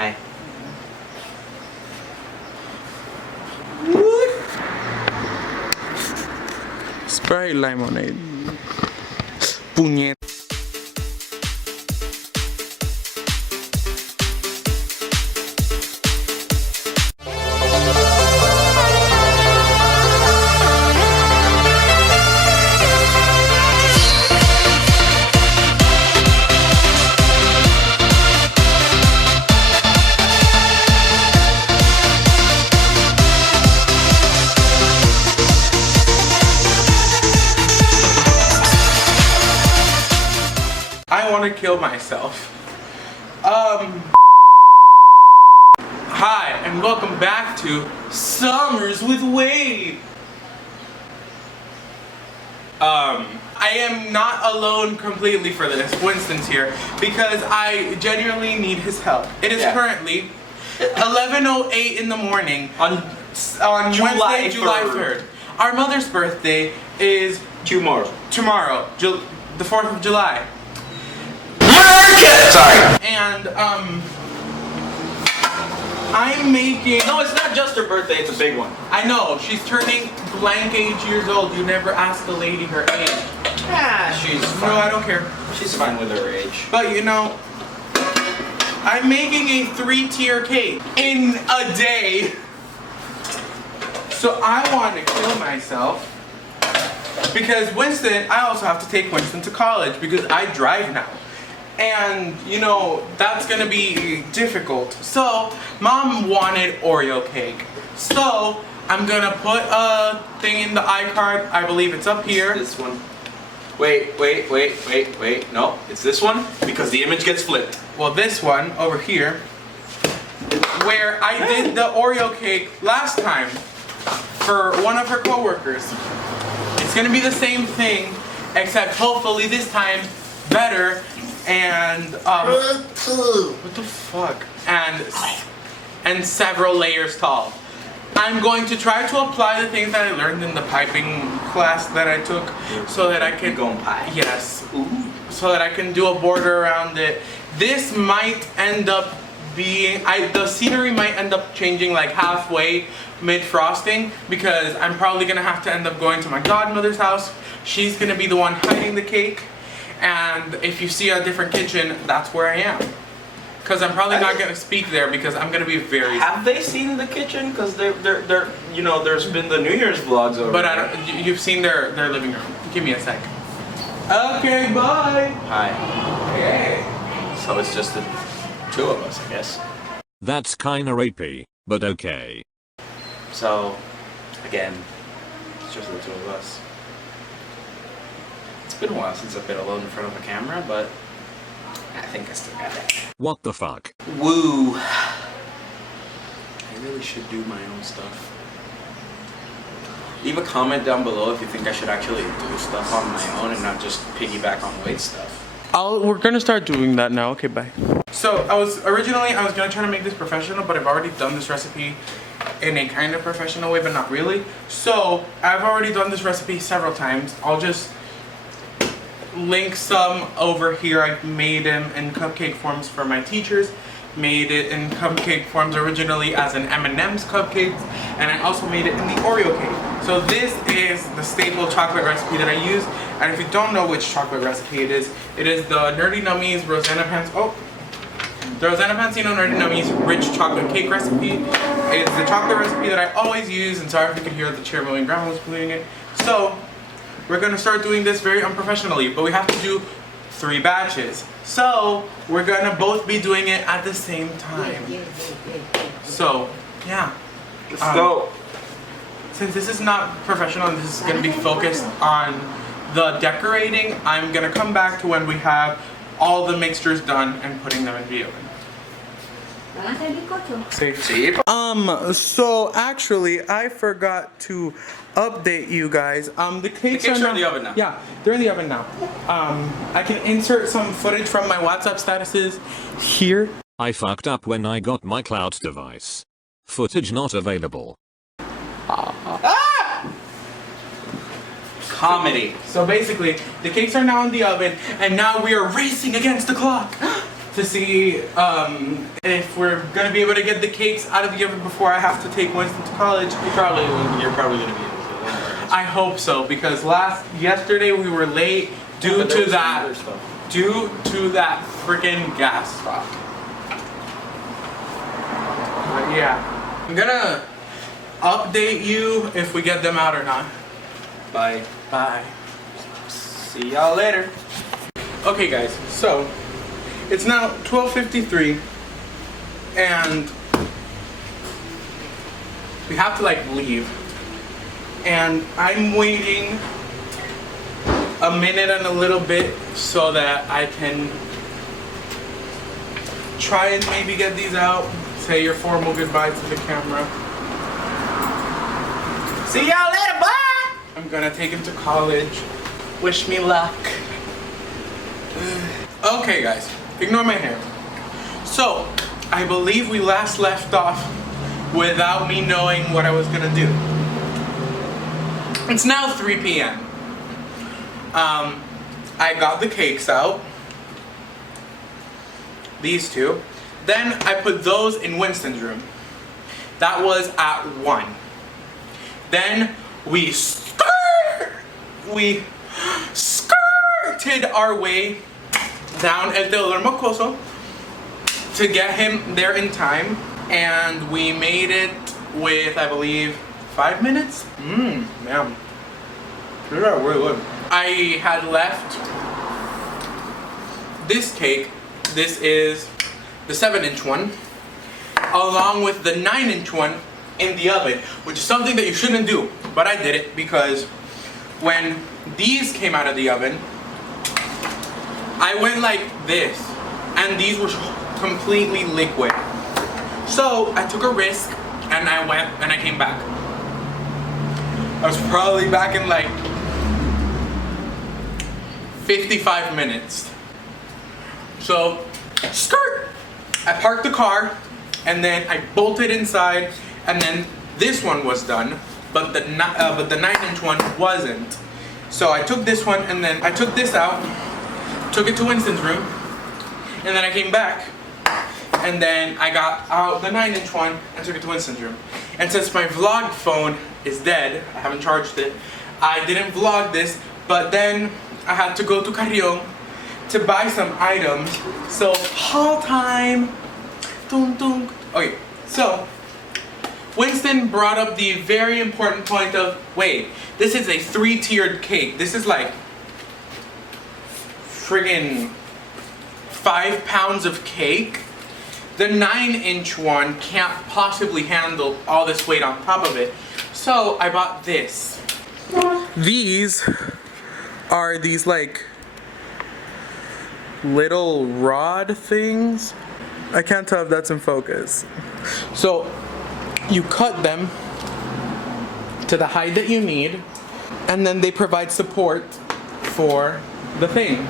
Hi. Sprite lemonade. Puñet. I want to kill myself. Hi, and welcome back to Summers with Wayde. I am not alone completely for this. Winston's here because I genuinely need his help. It is currently 11:08 in the morning on Wednesday, July 3rd. Our mother's birthday is tomorrow, the 4th of July. Sorry. And I'm making. No, it's not just her birthday, it's a big one. I know, she's turning blank age years old. You never ask a lady her age. Ah, she's fine. No, I don't care. She's fine with her age. But you know, I'm making a 3-tier cake in a day. So I want to kill myself. Because Winston, I also have to take Winston to college because I drive now. And, you know, that's gonna be difficult. So, Mom wanted Oreo cake. So, I'm gonna put a thing in the iCard. I believe it's up here. It's this one. Wait. No, it's this one because the image gets flipped. Well, this one over here, where I did the Oreo cake last time for one of her coworkers. It's gonna be the same thing, except hopefully this time better. And what the fuck? And several layers tall. I'm going to try to apply the things that I learned in the piping class that I took, so that I can go pie. Yes. Ooh. So that I can do a border around it. This might end up being the scenery might end up changing like halfway mid frosting because I'm probably gonna have to end up going to my godmother's house. She's gonna be the one hiding the cake. And if you see a different kitchen, that's where I am. Because I'm probably not gonna speak there because I'm gonna be very. Have they seen the kitchen? Because they're you know, there's been the New Year's vlogs over. But I don't, you've seen their living room. Give me a sec. Okay, bye. Hi. Okay. So it's just the two of us, I guess. That's kinda rapey, but okay. So, again, it's just the two of us. It's been a while since I've been alone in front of a camera, but I think I still got it. What the fuck? Woo! I really should do my own stuff. Leave a comment down below if you think I should actually do stuff on my own and not just piggyback on Wayde's stuff. We're gonna start doing that now. Okay, bye. So I was gonna try to make this professional, but I've already done this recipe in a kind of professional way, but not really. So I've already done this recipe several times. I'll just link some over here. I made them in cupcake forms for my teachers. Made it in cupcake forms originally as an M&M's cupcakes, and I also made it in the Oreo cake. So this is the staple chocolate recipe that I use, and if you don't know which chocolate recipe it is the Nerdy Nummies Rosanna Pansino Nerdy Nummies Rich Chocolate Cake recipe. It's the chocolate recipe that I always use, and sorry if you could hear the chair moving, Grandma was doing it. So we're gonna start doing this very unprofessionally, but we have to do 3 batches. So we're gonna both be doing it at the same time. So yeah. Let's go. Since this is not professional and this is gonna be focused on the decorating, I'm gonna come back to when we have all the mixtures done and putting them in the oven. So actually I forgot to update you guys. The cakes are in the oven now. Yeah, they're in the oven now. I can insert some footage from my WhatsApp statuses here. I fucked up when I got my cloud device. Footage not available. Comedy. So basically, the cakes are now in the oven, and now we are racing against the clock. to see if we're gonna be able to get the cakes out of the oven before I have to take Winston to college. You're probably gonna be able to. Don't worry. I hope so, because yesterday we were late due to that freaking gas stop. But yeah, I'm gonna update you if we get them out or not. Bye. Bye. See y'all later. Okay guys, so it's now 12:53 and we have to like leave, and I'm waiting a minute and a little bit so that I can try and maybe get these out. Say your formal goodbye to the camera. See y'all later. Bye. I'm gonna take him to college. Wish me luck. Okay guys, ignore my hair. So, I believe we last left off without me knowing what I was gonna do. It's now 3 p.m. I got the cakes out. These two. Then I put those in Winston's room. That was at 1. Then we skirted our way down El Teodoro Mocoso to get him there in time, and we made it with, I believe, 5 minutes. Man, these are really good. I had left this cake. This is the 7-inch one, along with the 9-inch one in the oven, which is something that you shouldn't do, but I did it because when these came out of the oven, I went like this, and these were completely liquid. So I took a risk, and I went, and I came back. I was probably back in like 55 minutes. So, skirt! I parked the car, and then I bolted inside, and then this one was done, but the 9-inch one wasn't. So I took this one, and then I took this out, took it to Winston's room, and then I came back, and then I got out the 9-inch one and took it to Winston's room. And since my vlog phone is dead, I haven't charged it, I didn't vlog this, but then I had to go to Carrion to buy some items. So, haul time! Dun, dun. Okay, so Winston brought up the very important point of, wait, this is a 3-tiered cake. This is like friggin' 5 pounds of cake. The 9-inch one can't possibly handle all this weight on top of it. So I bought this. These are these like little rod things. I can't tell if that's in focus. So you cut them to the height that you need, and then they provide support for the thing,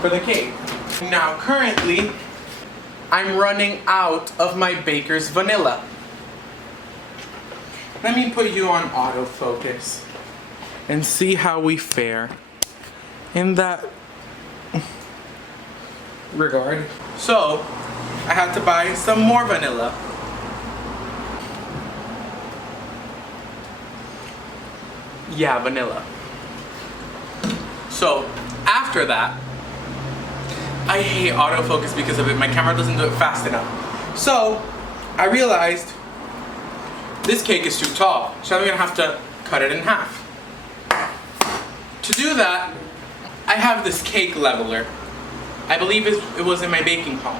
for the cake. Now currently, I'm running out of my baker's vanilla. Let me put you on autofocus and see how we fare in that regard. So, I had to buy some more vanilla. Yeah, vanilla. So, after that, I hate autofocus because of it. My camera doesn't do it fast enough. So, I realized this cake is too tall, so I'm gonna have to cut it in half. To do that, I have this cake leveler. I believe it was in my baking haul.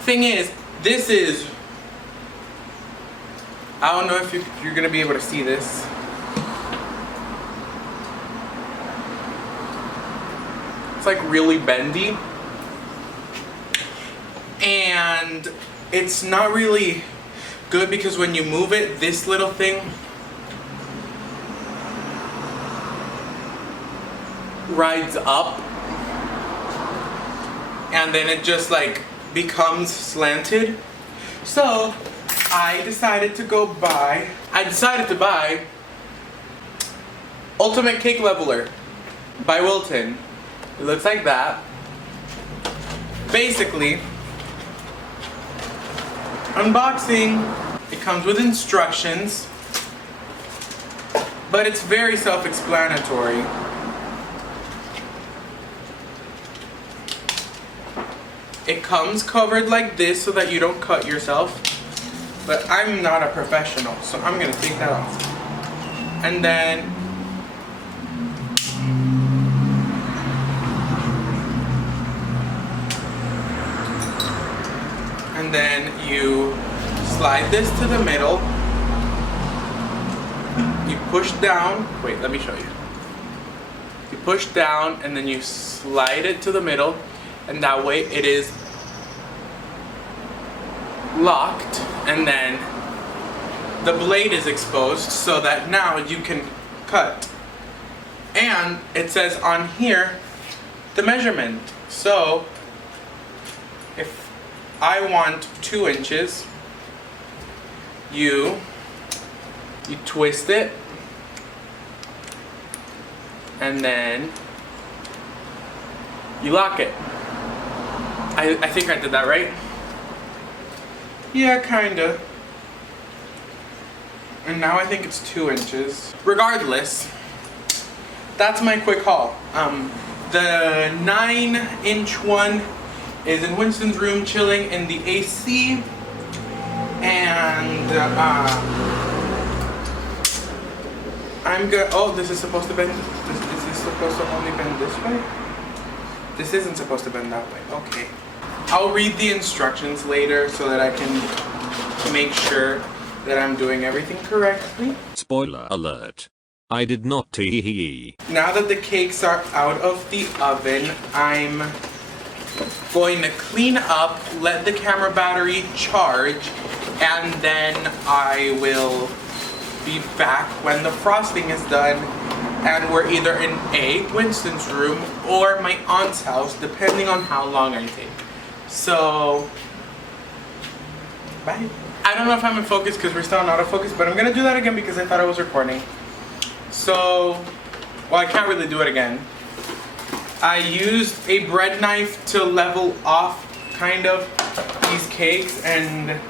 Thing is, this is, I don't know if you're gonna be able to see this. It's like really bendy. And it's not really good because when you move it, this little thing rides up, and then it just like becomes slanted. So I decided to buy Ultimate Cake Leveler by Wilton. It looks like that. basically, unboxing. It comes with instructions, but it's very self-explanatory. It comes covered like this so that you don't cut yourself, but I'm not a professional, so I'm gonna take that off. And then you slide this to the middle. You push down. Wait, let me show you. You push down and then you slide it to the middle, and that way it is locked, and then the blade is exposed so that now you can cut. And it says on here the measurement. So if I want 2 inches, you twist it, and then you lock it. I think I did that right. Yeah, kinda. And now I think it's 2 inches. Regardless, that's my quick haul. The 9-inch one is in Winston's room chilling in the AC. And I'm good. Oh, this is supposed to bend. Is this supposed to only bend this way? This isn't supposed to bend that way. Okay. I'll read the instructions later so that I can make sure that I'm doing everything correctly. Spoiler alert. I did not tee. Now that the cakes are out of the oven, I'm going to clean up, let the camera battery charge, and then I will be back when the frosting is done, and we're either in Winston's room or my aunt's house, depending on how long I take. So, bye. I don't know if I'm in focus because we're still in autofocus, but I'm gonna do that again because I thought I was recording. So, well, I can't really do it again. I used a bread knife to level off kind of these cakes, and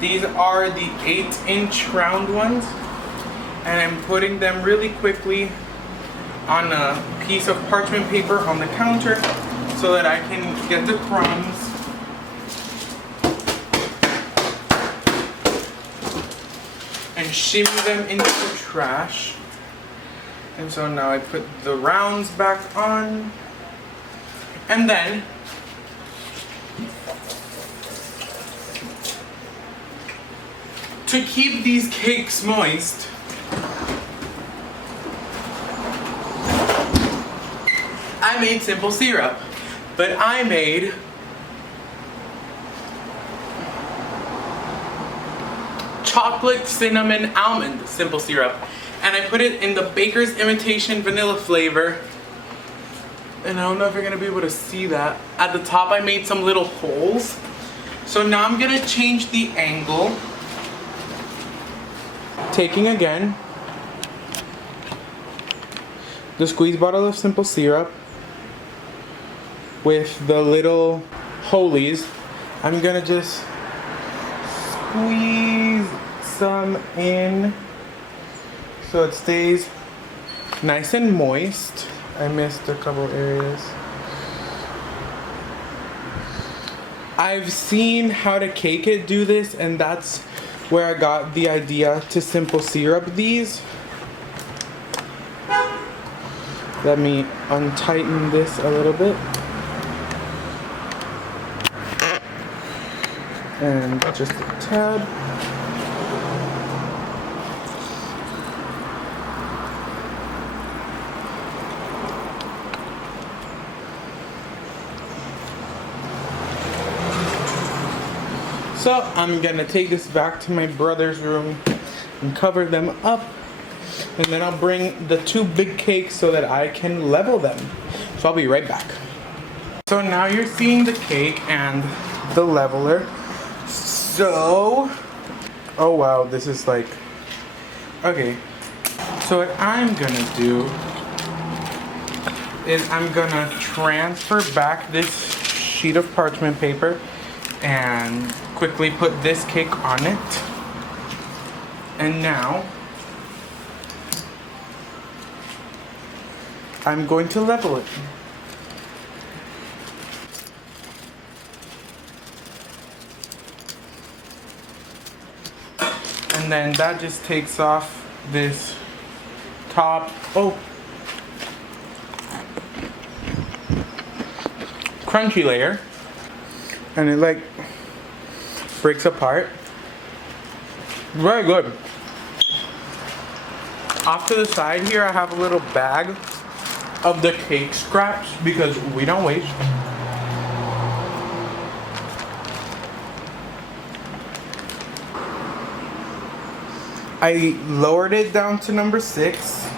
these are the 8-inch round ones, and I'm putting them really quickly on a piece of parchment paper on the counter so that I can get the crumbs. And shimmy them into the trash. And so now I put the rounds back on. And then to keep these cakes moist, I made simple syrup. But I made chocolate cinnamon almond simple syrup, and I put it in the Baker's Imitation vanilla flavor, and I don't know if you're gonna be able to see that. At the top I made some little holes, so now I'm gonna change the angle, taking again the squeeze bottle of simple syrup with the little holies. I'm gonna just squeeze some in so it stays nice and moist. I missed a couple areas. I've seen how to cake it do this, and that's where I got the idea to simple syrup these. Let me untighten this a little bit. And just a tad. So I'm gonna take this back to my brother's room and cover them up, and then I'll bring the 2 big cakes so that I can level them. So I'll be right back. So now you're seeing the cake and the leveler. So, oh wow, this is like, okay. So what I'm gonna do is I'm gonna transfer back this sheet of parchment paper and quickly put this cake on it. And now I'm going to level it. And then that just takes off this top, crunchy layer, and it like breaks apart. Very good. Off to the side here, I have a little bag of the cake scraps because we don't waste. I lowered it down to number 6.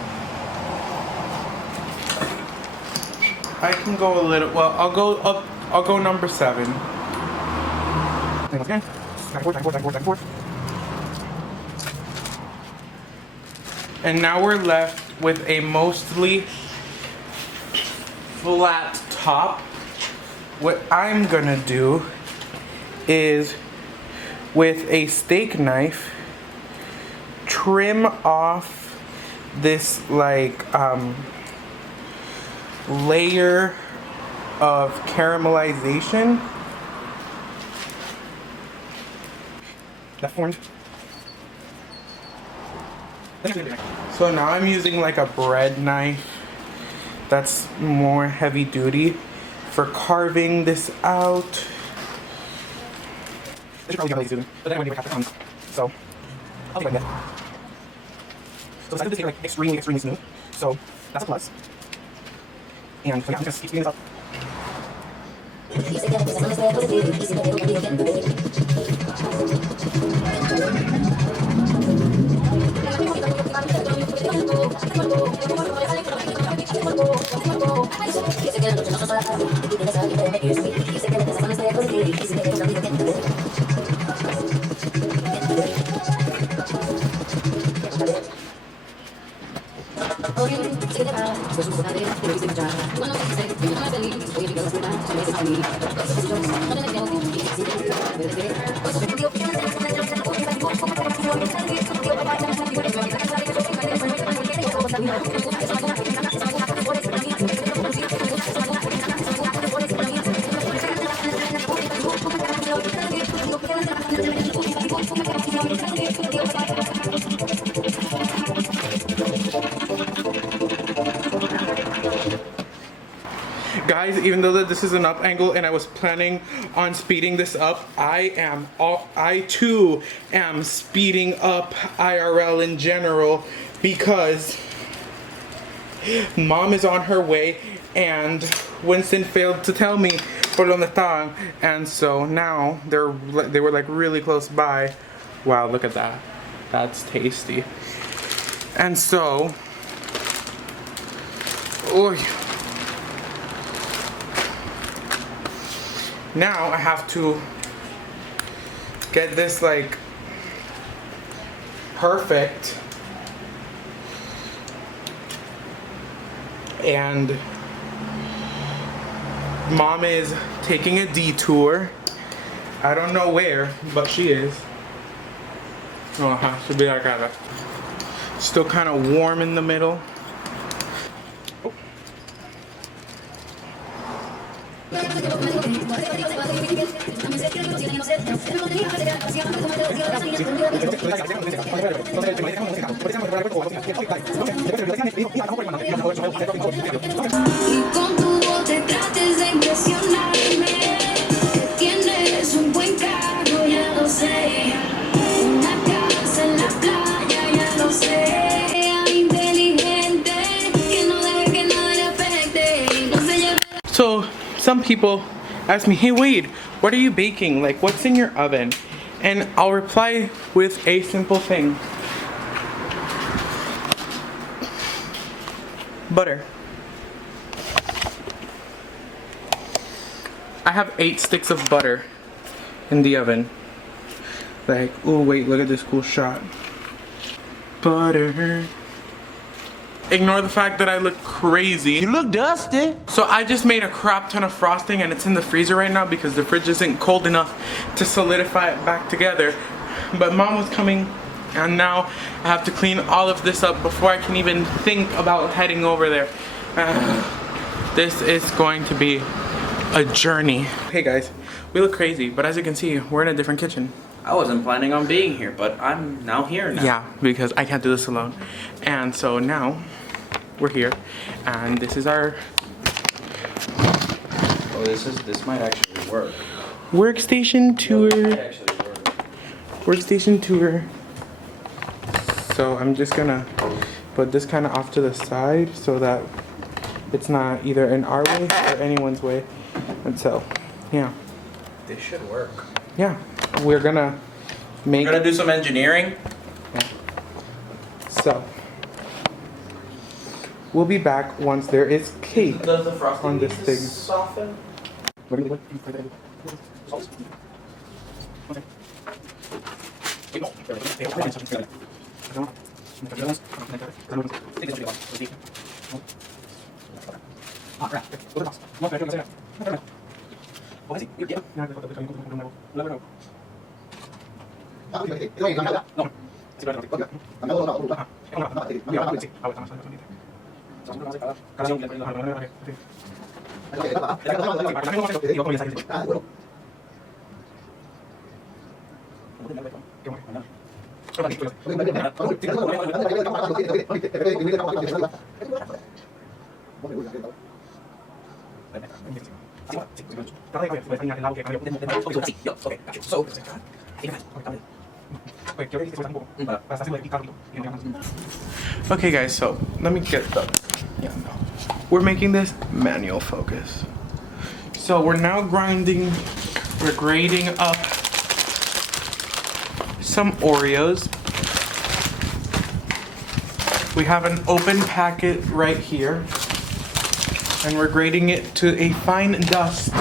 I can go a little, well, I'll go up, I'll go number 7. Okay. And now we're left with a mostly flat top. What I'm gonna do is with a steak knife trim off this like layer of caramelization that formed. So now I'm using like a bread knife that's more heavy duty for carving this out. This should probably be lazy, but then I have to come. So I'll do like that. So the sides of this cake are like extremely smooth. So that's a plus. And so yeah, I'm just gonna keep speeding this up. Guys, even though that this is an up angle and I was planning on speeding this up, I too am speeding up IRL in general because Mom is on her way and Winston failed to tell me por donde estaban, and so now they were like really close by. Wow, look at that. That's tasty. And so, now I have to get this like perfect, and Mom is taking a detour. I don't know where, but she is. She'll be like that. Still kind of warm in the middle. So some people ask me, hey Wade, what are you baking? Like, what's in your oven? And I'll reply with a simple thing. Butter. I have 8 sticks of butter in the oven. Like, oh wait, look at this cool shot. Butter. ignore the fact that I look crazy. You look dusty. So I just made a crap ton of frosting and it's in the freezer right now because the fridge isn't cold enough to solidify it back together. But mom was coming and now I have to clean all of this up before I can even think about heading over there. This is going to be a journey. Hey guys, we look crazy, but as you can see, we're in a different kitchen. I wasn't planning on being here, but I'm now here now. Yeah, because I can't do this alone. And so now we're here and this is our Oh, this might actually work. workstation tour. It might actually work. Workstation tour. So I'm just gonna put this kind of off to the side so that it's not either in our way or anyone's way. And so, yeah. This should work. Yeah, we're gonna make. We're gonna do some engineering. So, we'll be back once there is cake Does the frosting on this need to thing. soften? Okay guys, so let me get the, we're making this manual focus. So we're now grinding, we're grating up some Oreos. We have an open packet right here and we're grating it to a fine dust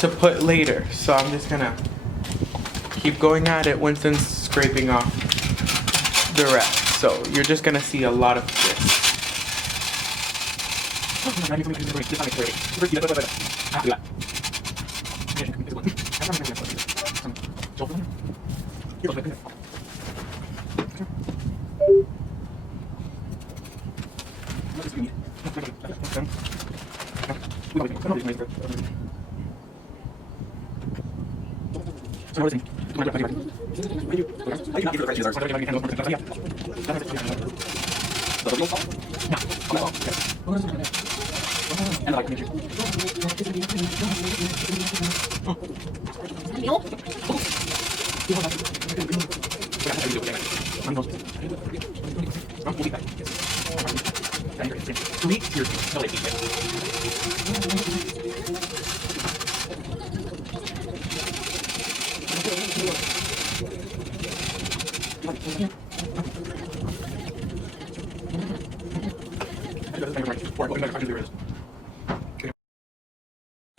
to put later. So I'm just gonna keep going at it. Winston's scraping off the rest. So you're just gonna see a lot of this.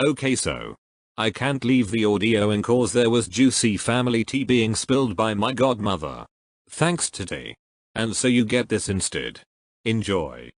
Okay, so I can't leave the audio in cause there was juicy family tea being spilled by my godmother. Thanks today. And so you get this instead. Enjoy.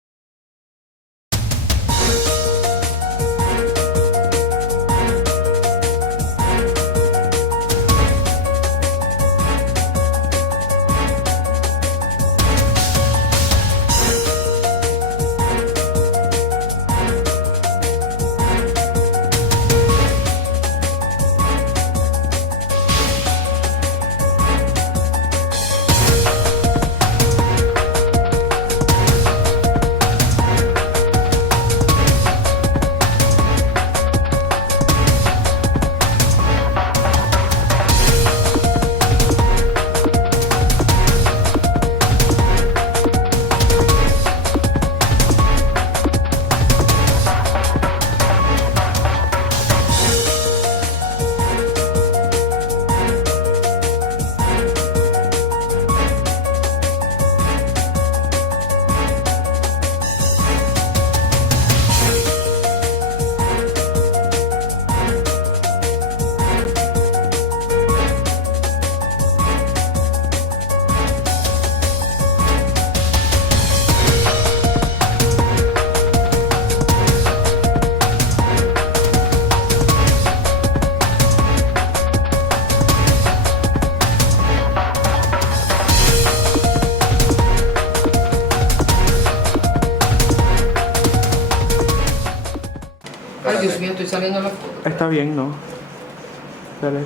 saliendo en la foto. Está bien, ¿no? Dale.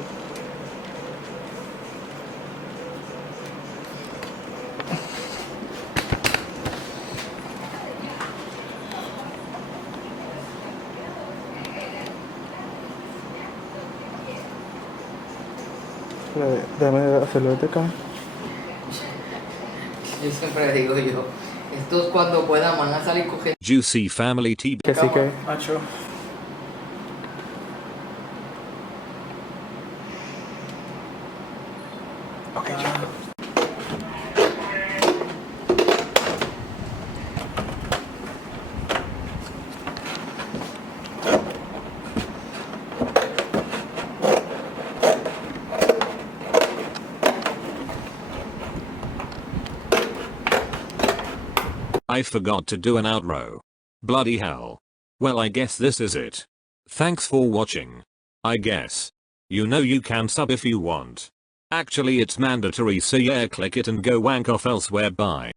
Déjame hacerlo desde acá. Yo siempre digo yo, estos cuando puedan van a salir cogiendo. Juicy Family Tea. Que sí que. Macho. Ok, chico. I forgot to do an outro. Bloody hell. Well, I guess this is it. Thanks for watching. I guess. You know you can sub if you want. Actually, it's mandatory, so yeah, click it and go wank off elsewhere. Bye.